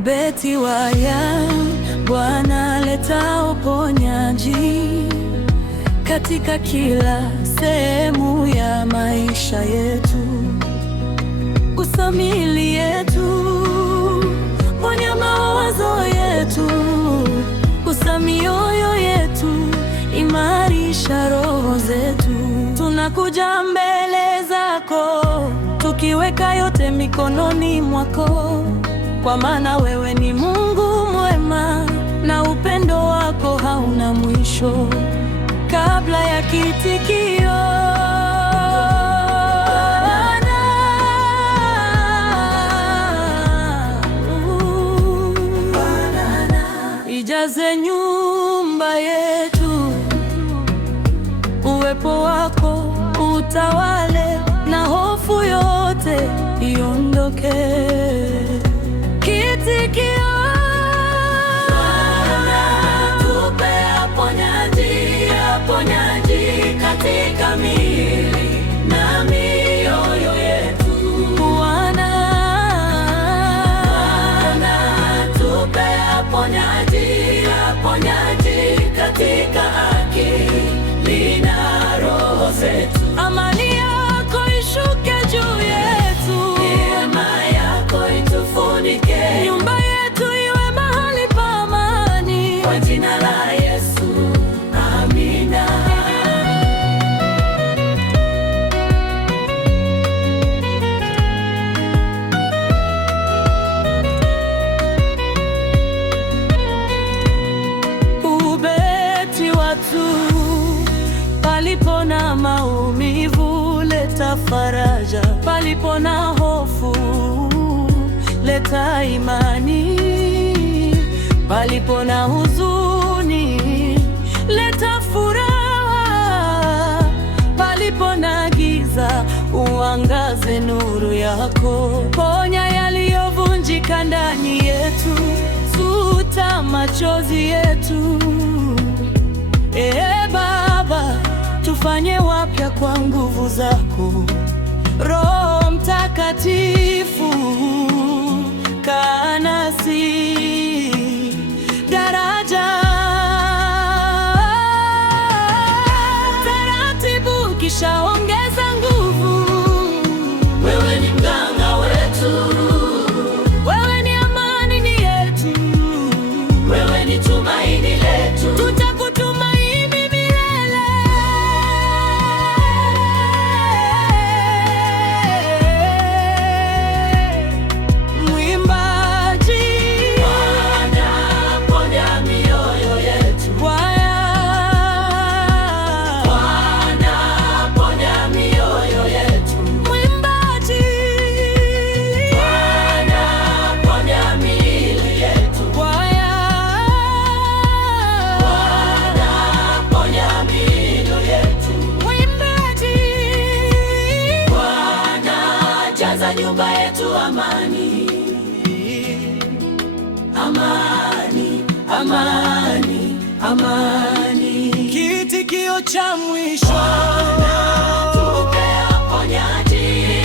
Ubeti waya, Bwana leta uponyaji katika kila sehemu ya maisha yetu. Gusa miili yetu, ponya mawazo yetu, gusa mioyo yetu, imarisha roho zetu. Tunakuja mbele zako, tukiweka yote mikononi mwako, kwa maana wewe ni Mungu mwema na upendo wako hauna mwisho. Kabla ya kitikio, ijaze nyumba yetu, uwepo wako utawale, na hofu yote iondoke. Kitikio, tupe uponyaji katika miili na mioyo yetu. Bwana, tupe uponyaji katika akili na roho zetu. Amani yako ishuke juu yetu, neema yako itufunike, nyumba yetu iwe mahali pa amani, kwa jina la Yesu, amina. Ubeti watu, palipo na maumivu leta faraja, palipo na hofu leta imani, palipo na huzuni leta furaha, palipo na giza uangaze nuru yako. Ponya yaliyovunjika ndani yetu, futa machozi yetu. Baba, tufanye wapya kwa nguvu zako. Roho Mtakatifu, kaa nasi. Daraja taratibu, kisha ongeza nguvu. Wewe ni mganga wetu, wewe ni amani ni yetu, wewe ni tumaini letu. Tutakutumaini milele. Mwimbaji, Bwana ponya mioyo yetu. Bwana ponya mioyo yetu. Mwimbaji, Bwana ponya miili yetu. Bwana ponya mioyo yetu. Mwimbaji, Bwana jaza nyumba yetu amani, amani, amani, amani. Kitikio cha mwisho, tupe uponyaji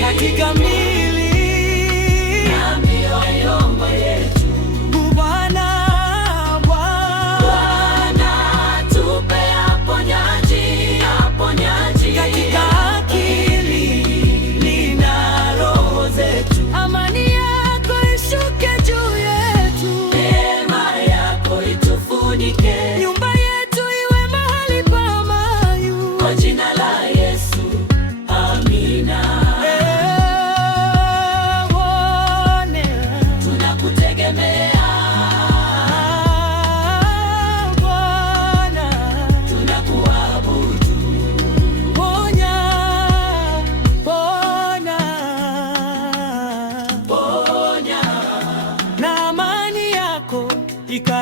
katika miili na mioyo yetu. Bwana, tupe uponyaji katika akili na roho zetu. Amani yako ishuke juu yetu, neema yako itufunike, nyumba yetu iwe mahali pa amani, kwa jina la Yesu, amina. Tunakutegemea Bwana, tunakuabudu. Ponya, ponya, ponya, na amani yako ika